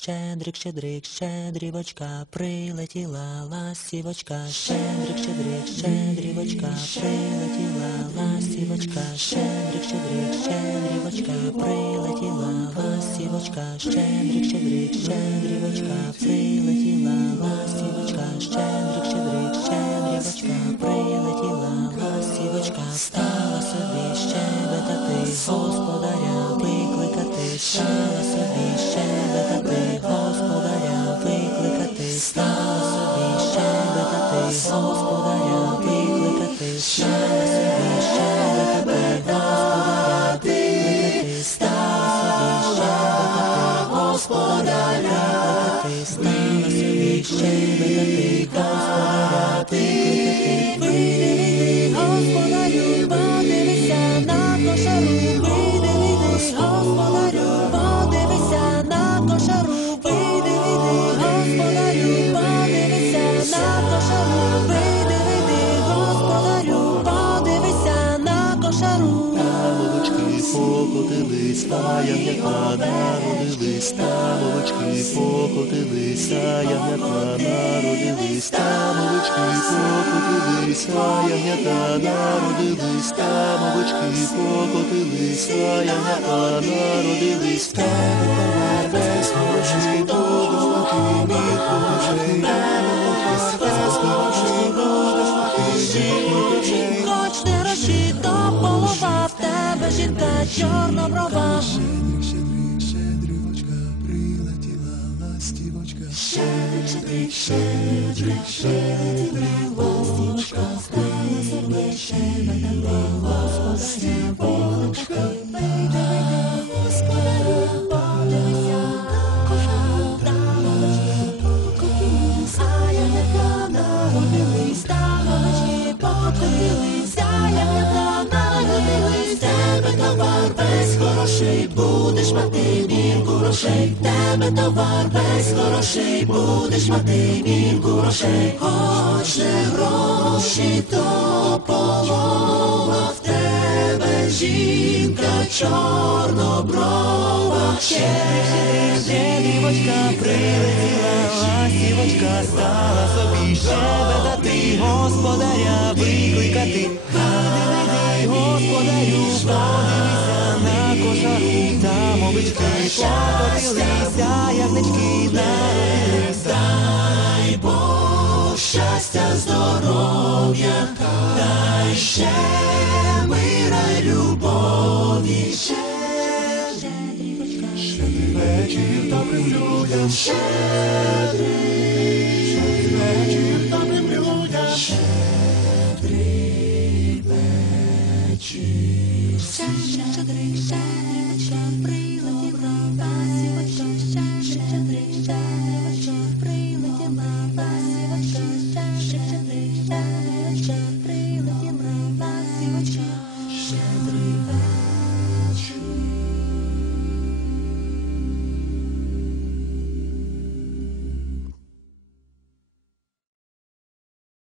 Щедрик, щедрик, щедрівочка, прилетіла ластівочка, щедрик, щедрик, щедрівочка, прилетіла ластівочка, щедрик, щедрик, щедрівочка, прилетіла ластівочка, щедрик, щедрик, щедрівочка, прилетіла ластівочка, щедрик, щедрик, щедрівочка, прилетіла ластівочка, стала собі щебетати, господаря викликати, господаря викликати, стала собі щебетати, господаря викликати, стала собі щебетати, господаря викликати, стала собі щебетати, господаря ягнята народились, тамовочки покотились, а ягнята народились, тамовочки покотились, а ягнята народились, тамовочки покотились, а ягнята народились, жінка чорноброва. Щедрик, щедрівочка, прилетіла ластівочка. Щедрик, щедрик, щедрик, щедрик, ластівочка, стала собі ще господаря викликати. Грошей, будеш мати мірку грошей, тебе товар без грошей, будеш мати мірку грошей, хоч не гроші, то полова. В тебе жінка чорноброва, щедрівочка прилетіла, ластівочка стала собі. Щебетати, господаря викликати. Вийди, господарю, подивися на кошару, овечки покотилися, ягнички народились. Дай Бог щастя, здоров'я, дай ще мира й любові. Щедрівочка, Щедрий вечір добрим людям, щедрий, щедрий вечір добрим людям. щедрий вечір. Щедрик, щедрівочка,